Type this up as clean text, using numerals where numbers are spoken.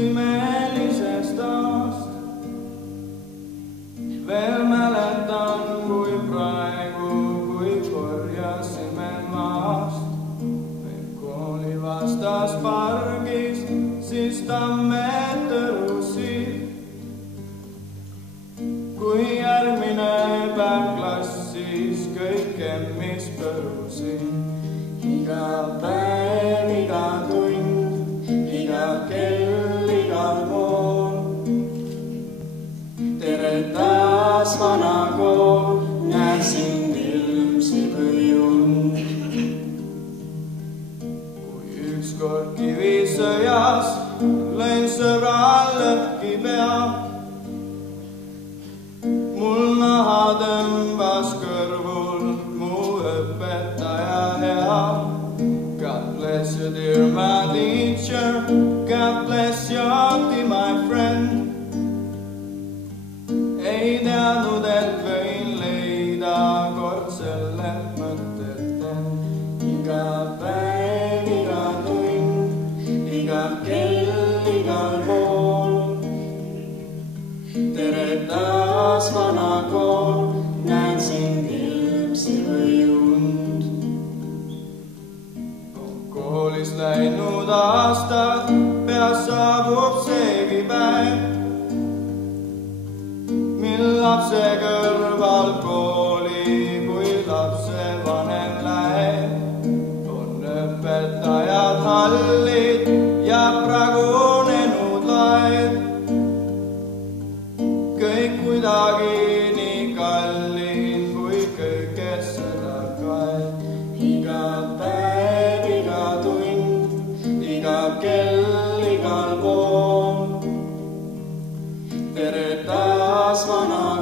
meelisest ajast. Veel mäletan, kui praegu, kui korjasime maast. Meil kooli vastas pargis, siis tamme tõrusid. Kui järgmine päev klassis kõik emmis põrusid. Iga päev, iga tund, iga kell, igal pool. Tere taas, vana kool, näen sind ilmsi või und. Kui ükskord Kivisõjas lõin sõbral lõhki pea, mul naha tõmbas kõrvul mu õpetaja hea. God bless you, dear my teacher, God bless you, my friend. Ei teadnud, et võin leida kord selle mõtelt end. Iga päev, iga tund, iga kell, igal pool. Tere taas, vana kool, näen sind ilmsi või und. Koolis läinud aastad, peas saabub seegi päev, mil lapse kõrval kooli, kui lapse vanem läheb. On õpetajad hallid ja pragunenud laed. Kõik kuidagi nii kallid, kui kõiges seda kaed. Iga päev, iga tund, iga kell, igal pool. Tere taas, vana